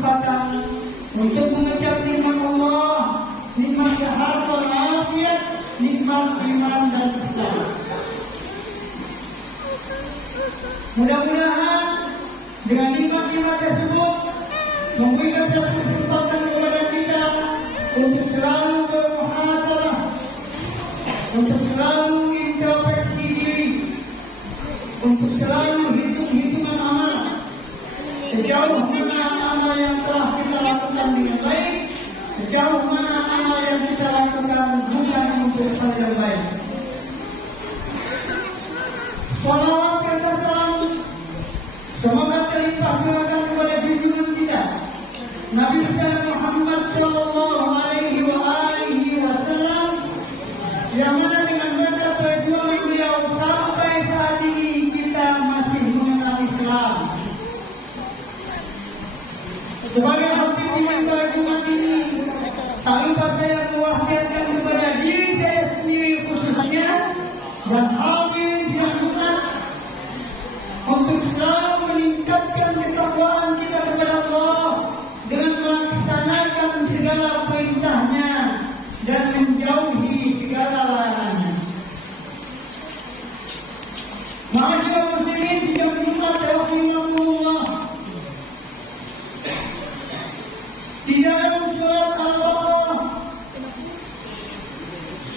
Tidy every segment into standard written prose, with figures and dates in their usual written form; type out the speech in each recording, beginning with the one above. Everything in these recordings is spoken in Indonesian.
kesempatan untuk mengucap nikmat Allah, nikmat sehat walafiat, nikmat iman dan Islam. Mudah-mudahan dengan nikmat-nikmat tersebut memberikan satu kesempatan kepada kita untuk selalu bermuhasabah, untuk selalu introspeksi diri, untuk selalu hitung-hitungan amal. Sejauh mana amal yang telah kita lakukan dengan baik, sejauh mana amal yang kita lakukan bukan untuk hal yang baik. Salawat serta salam semoga terlimpah curahan kepada junjungan kita Nabi besar Muhammad sallallahu alaihi wasallam, yang mana dengan berkat perjuangan beliau sampai saat ini kita masih mengenal Islam. Sebagai hakim di mimbar Jumat ini, tak lupa saya mewasiatkan kepada diri saya sendiri khususnya dan hadirin yang Jumat untuk selalu meningkatkan ketakwaan kita kepada Allah dengan melaksanakan segala perintahnya dan menjauhi segala larangannya. Ma'asyiral muslimin, sidang Jumat rahimahumullah. Di dalam surat Al-Baqarah,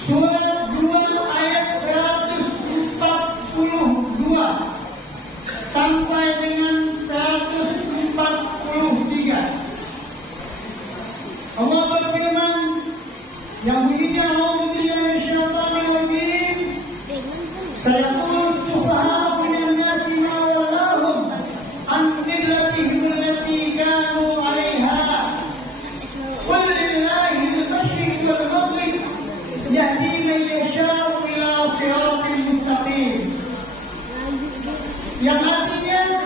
surat 2 ayat 142 sampai dengan 143, Allah berfirman yang bunyinya a'udzu billahi minasyaitonir rajim, sayaqulu sufaha'u minan nasi ma wallahum an qiblatihim allati kanu 'alaiha qul lillahi al-masyriq wal maghrib yahdi man yasha'u ila siratin mustaqim. Yang artinya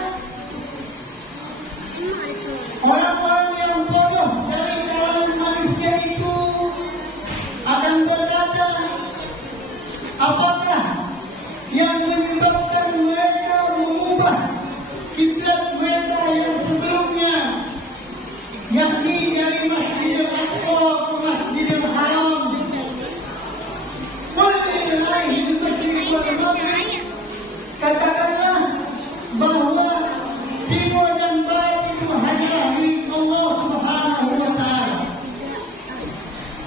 orang-orang yang bodoh dari kalangan manusia itu akan berkata, apakah yang menyebabkan mereka mengubah kiblat mereka yang sebelumnya, yakni dari Masjidil Aqsa ke Masjidil Haram? Qul lillahi al-masyriq wal maghrib, katakanlah bahwa timur dan barat itu hanyalah milik Allah Subhanahu wa taala.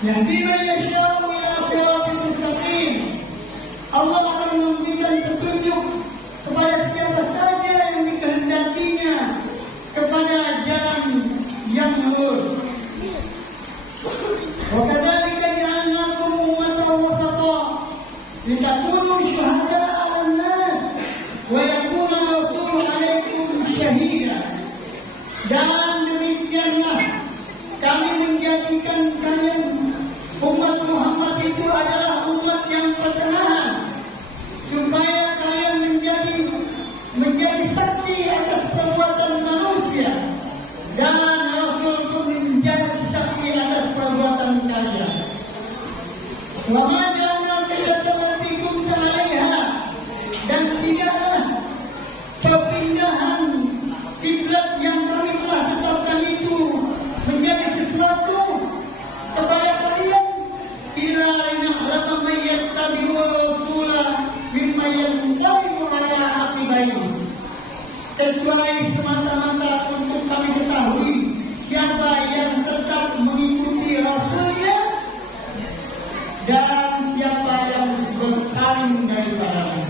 Yahdi man yasha'u ila siratin mustaqim. Allah akan memberikan petunjuk kepada siapa saja yang dikehendakinya kepada jalan yang lurus. Wa kadzalika ja'alnakum ummatan wasata litakunu syuhada'a 'alan nas wa yakuna rasulu 'alaikum syahida. Dan demikianlah kami menjadikan kalian umat Muhammad itu adalah umat yang pertengahan, supaya kalian menjadi saksi atas perbuatan manusia dan Rasul pun menjadi saksi atas perbuatan kalian. Wa ma ja'alna fikum ta'alaiha, dan tidaklah perpindahan kiblat yang kami telah tetapkan itu menjadi sesuatu kepada kalian ila lina'lama man yattabi'u rasula mimma yantabi'u ala aqibaihi, kecuali semata-mata untuk kami ketahui siapa yang tetap mengikuti Rasulnya dan siapa yang berpaling daripadanya.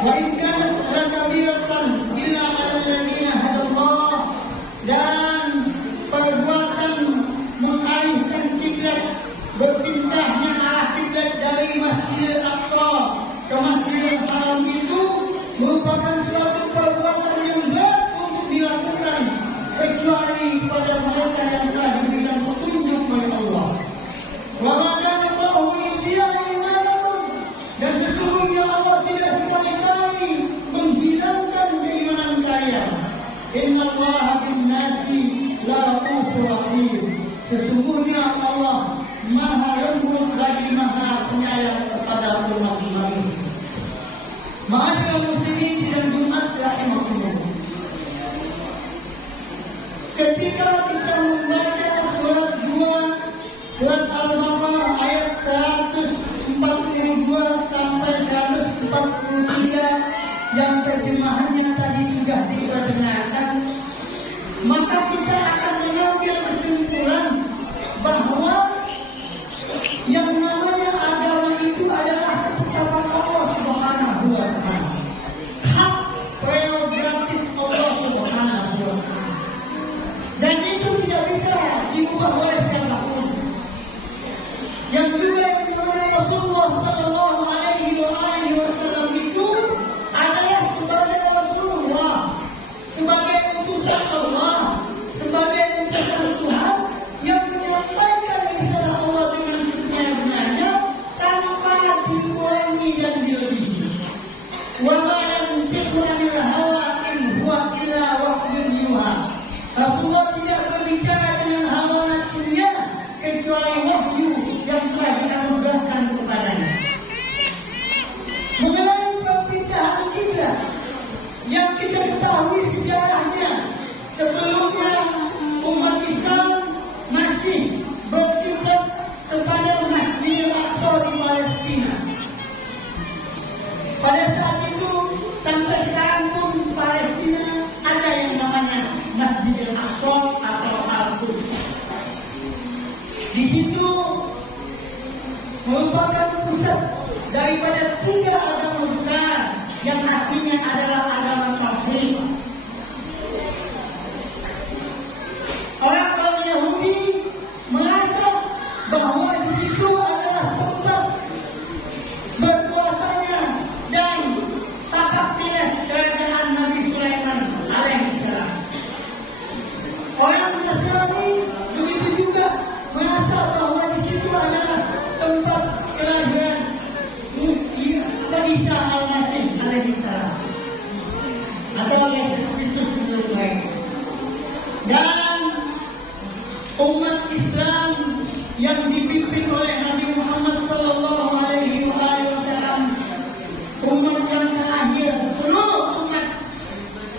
Wa in kanat lakabiratan illa 'alal ladzina hadallah, dan perbuatan mengalihkan kiblat, berpindahnya arah kiblat dari Masjidil Aqsa ke Masjidil Haram itu merupakan suatu perbuatan yang berat untuk dilakukan kecuali pada mereka yang telah diberikan petunjuk oleh Allah. Wa ma kana Allahu liyudhi'a imanakum, dan sesungguhnya Allah tidak sekali-kali menghilangkan keimanan kalian. Innallaha bin-nasi la'ufur rahim, sesungguhnya Allah Maha lembut lagi Maha penyayang kepada umat manusia. Ma'asyiral muslimin sidang Jumat rahimahumullah. ketika kita membaca surat 2, surat Al-Baqarah ayat 142 sampai 143 yang terjemahannya tadi sudah kita dengarkan, maka kita akan mengambil kesimpulan bahwa yang namanya agama itu adalah ketetapan Allah Subhanahu wa Ta'ala, hak prerogatif Allah Subhanahu wa Ta'ala, dan itu tidak bisa diubah oleh siapapun. Yang juga yang dimana Rasulullah Sallallahu Alaihi Wasallam itu adalah sebagai Rasulullah, sebagai utusan Allah, sebagai utusan Tuhan yang menyampaikan risalah Allah dengan sebenarnya tanpa dikurangi dan dilebihi. Wa ma yantiqu 'anil hawa in huwa illa wahyun yuha. Rasulullah tidak berbicara dengan hawa nafsunya kecuali wahyu yang telah dianugerahkan kepadanya. Mengenai perpindahan kita yang kita ketahui sejarahnya, sebelumnya umat Islam masih berkiblat kepada Masjidil Aqsa di Palestina. Pada saat itu sampai sekarang pun Palestina ada yang namanya Masjidil Aqsa atau Al-Quds. Di situ merupakan pusat daripada 3 agama besar yang artinya adalah agama tauhid. Orang Yahudi merasa bahwa di situ adalah tempat berkuasanya dan tapak tilas kerajaan Nabi Sulaiman alaihissalam. Orang Nasrani begitu juga merasa bahwa di situ adalah tempat kelahiran Isa al-Masih alaihissalam atau Yesus Kristus menurut mereka. Dan umat Islam yang dipimpin oleh Nabi Muhammad Sallallahu Alaihi Wasallam, umat yang terakhir seluruh umat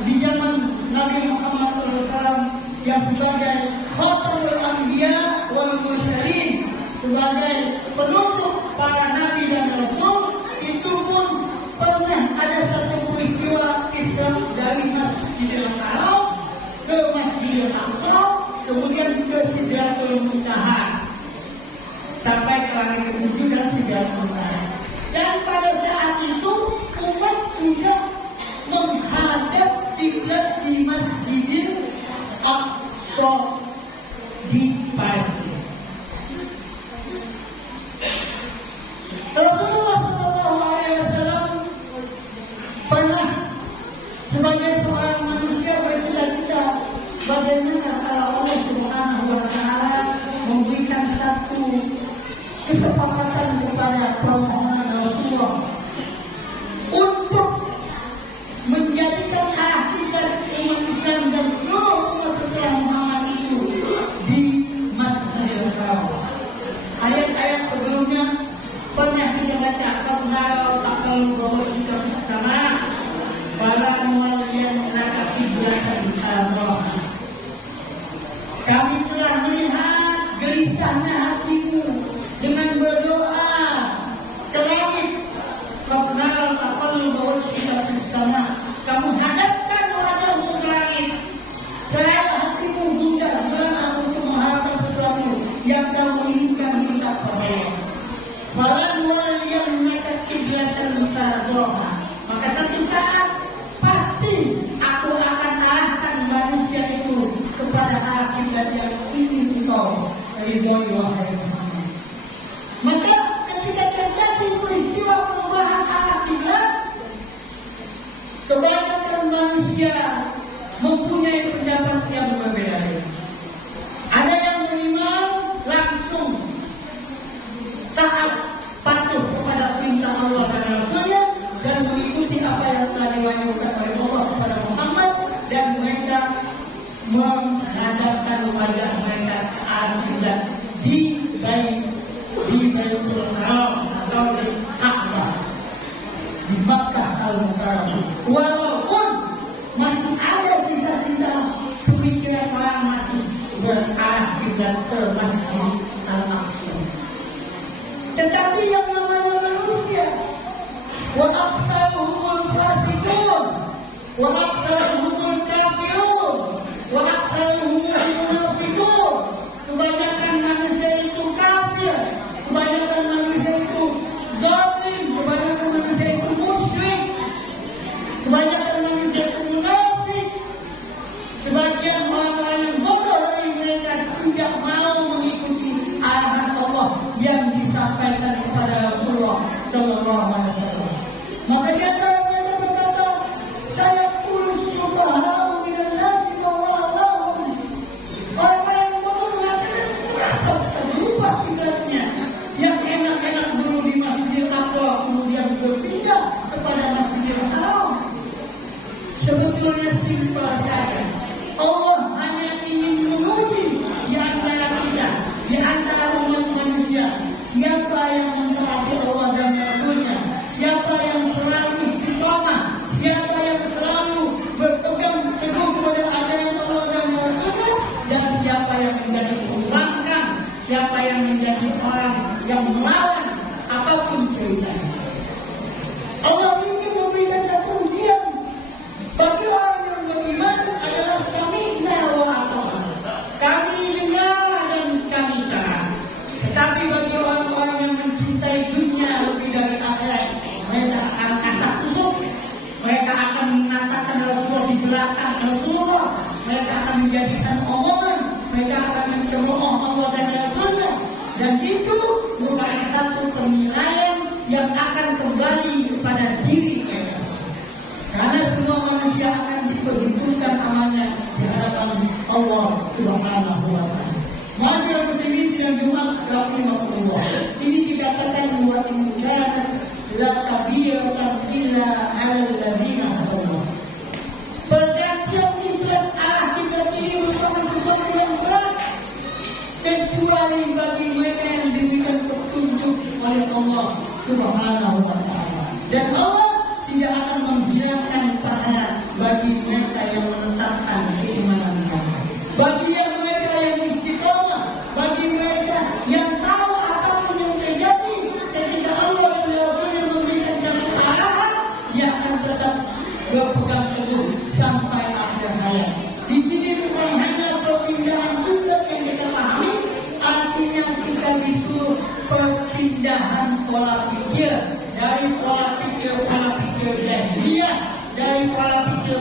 di zaman Nabi Muhammad SAW, yang sebagai khatamul anbiya wal mursalin, sebagai penutup para nabi dan rasul, itu pun pernah ada satu peristiwa Islam dari Masjidil Haram ke Masjidil Aqsa, kemudian ke Sidratul Muntaha sampai ke langit ketujuh dan Sidratul Muntaha. Dan pada saat itu umat sudah menghadap kiblat di Masjidil Aqsa di Palestina. Rasulullah SAW pernah sebagai seorang manusia bercita-cita bagaimana kalau Allah Subhanahu wa Ta'ala memberikan satu kesepakatan kepada permohonan Rasulullah untuk menjadikan akidah umat Islam dan seluruh umat setelah Muhammad itu di Masjidil Haram. Ayat-ayat sebelumnya pernah kita baca, "Kalau takal bahwa kita bersama para mualian nak kiblatan Allah." Kami telah melihat gelisahnya hatimu dengan berdoa ke langit. Kalau takal bahwa kita bersama, kamu hadapkan wajahmu ke langit. Saya hatimu gundah berat untuk mengharapkan sesuatu yang kamu inginkan minta kepada Allah. Walau yang mereka kiblatan tadroha, maka satu saat pasti aku akan arahkan manusia itu kepada arah kiblat yang ingin engkau ridhoi wahai Muhammad. Maka ketika terjadi peristiwa perubahan arah kiblat, kebanyakan manusia mempunyai pendapat yang berbeda. Ada yang beriman langsung taat patuh kepada perintah Allah dan Rasulnya dan mengikuti apa yang telah diwahyukan oleh Allah kepada Muhammad, dan mereka menghadapkan wajah mereka ke arah kiblat di Baitul Haram atau di Ka'bah di Makkah Al-Mukarramah. Walaupun masih ada sisa-sisa pemikiran orang dan termasuk al-maksud. Tetapi yang namanya manusia, wa aktsaruhum fasiqun, wa aktsaruhum kafirun, wa aktsaruhum munafiqun. Kebanyakan manusia itu kafir, kebanyakan manusia itu zalim, kebanyakan manusia itu musyrik, kebanyakan manusia itu munafik. Sebagian orang lain bodoh dari mereka tidak mau mengikuti arahan Allah yang disampaikan kepada Rasulullah Sallallahu Alaihi Wasallam. Maka dia berkata, saya tulus subhanahu min nasi wa Allahum. Orang yang bodoh mengatakan kenapa berubah pikirannya? Yang enak-enak dulu di Masjidil Aqsa kemudian berpindah kepada Masjidil Haram. Sebetulnya simpel saja. Allah hanya ingin menguji di antara kita, di antara umat manusia, siapa yang mentaati Allah dan Rasulnya, siapa yang selalu istiqamah, siapa yang selalu berpegang teguh kepada ajaran Allah dan Rasulnya, dan siapa yang menjadi pembangkang, siapa yang menjadi orang yang melawan apapun ceritanya. Allah ingin memberikan satu ujian bagi orang yang beriman adalah sami'na wa ata'na. Kami dengar dan kami taat. Tetapi bagi orang-orang yang mencintai dunia lebih dari akhirat, mereka akan kasak kusuk, mereka akan mengatakan Rasulullah di belakang Rasulullah, mereka akan menjadikan omongan, mereka akan mencemooh Allah dan Rasulnya, dan itu merupakan satu penilaian yang akan kembali kepada diri mereka. Karena semua manusia akan diperhitungkan amalnya di hadapan Allah Subhanahu wa Ta'ala. Masyarakat ini sedang Jumat rahimahullah. Ini dikatakan bahwa imkanat la kabiratan illa 'alal ladzina hadallah. Pergantian kiblat arah kiblat ini merupakan sesuatu yang berat kecuali bagi mereka yang diberikan petunjuk oleh Allah Subhanahu wa Ta'ala. Dan Allah tidak akan menghilangkan pahala bagi mereka yang menetapkan keimanan mereka. Bagi mereka yang istiqomah, bagi mereka yang tahu apapun yang terjadi ketika Allah dan Rasulnya memberikan jalan arahan, dia akan tetap berpegang teguh sampai akhir hayat. Di sini bukan hanya perpindahan tugas yang kita pahami, artinya kita disuruh perpindahan pola pikir dari pola pikir jahiliyah, dari pola pikir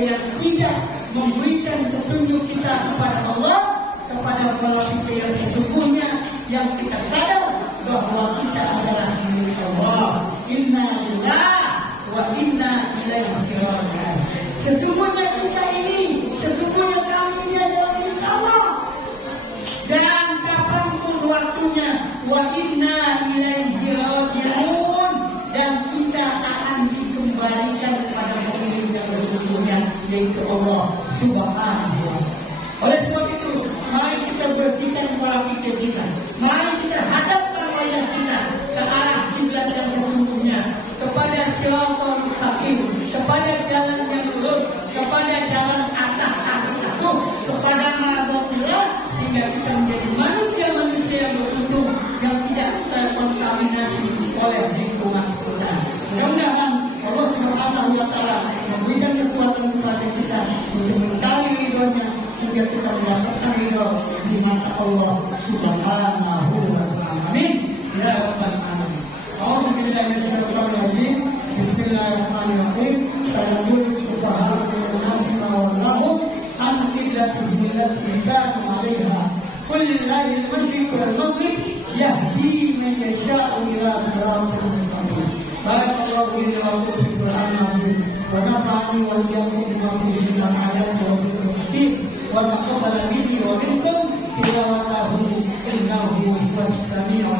yang tidak memberikan petunjuk kita kepada Allah, kepada pola pikir yang sesungguhnya yang kita sadar bahwa kita adalah milik Allah. Inna lillahi wa inna ilaihi raji'un. Sesungguhnya kita ini, sesungguhnya kami ini adalah milik Allah. Dan kapanpun waktunya, wa inna ilaihi raji'un, dan kita akan dikembalikan kepada pemilik yang sesungguhnya, yaitu Allah Subhanahu wa Ta'ala. Oleh sebab itu, mari kita bersihkan pola pikir kita. Mari kita hadapkan wajah kita ke arah kiblat yang sesungguhnya, kepada siratal mustaqim, kepada jalan yang lurus, kepada jalan asas-asas, kepada mardhatillah, sehingga kita menjadi manusia-manusia yang beruntung, yang tidak terkontaminasi oleh lingkungan sekitar. Mudah-mudahan Allah Subhanahu wa Ta'ala memberikan kekuatan kepada kita untuk mencari ridhonya, sehingga kita mendapatkan ridho di mata Allah Subhanahu wa Ta'ala. Amin. Ya Rabbal Alamin. A'udzubillahi Bismillahirrahmanirrahim. Saya tulis usaha dengan Allah an qiblatihi allati kana 'alaiha. Qul lillahi al-masyriq wal maghrib yahdi man yasha'u ila siratal mustaqim. Barakallahu li wa lakum fil Qur'anil wa nafa'ani wa iyyakum bima fihi min al-ayati wa dhikr wa taqabbal minni wa minkum tilawatahu innahu was-sami'ul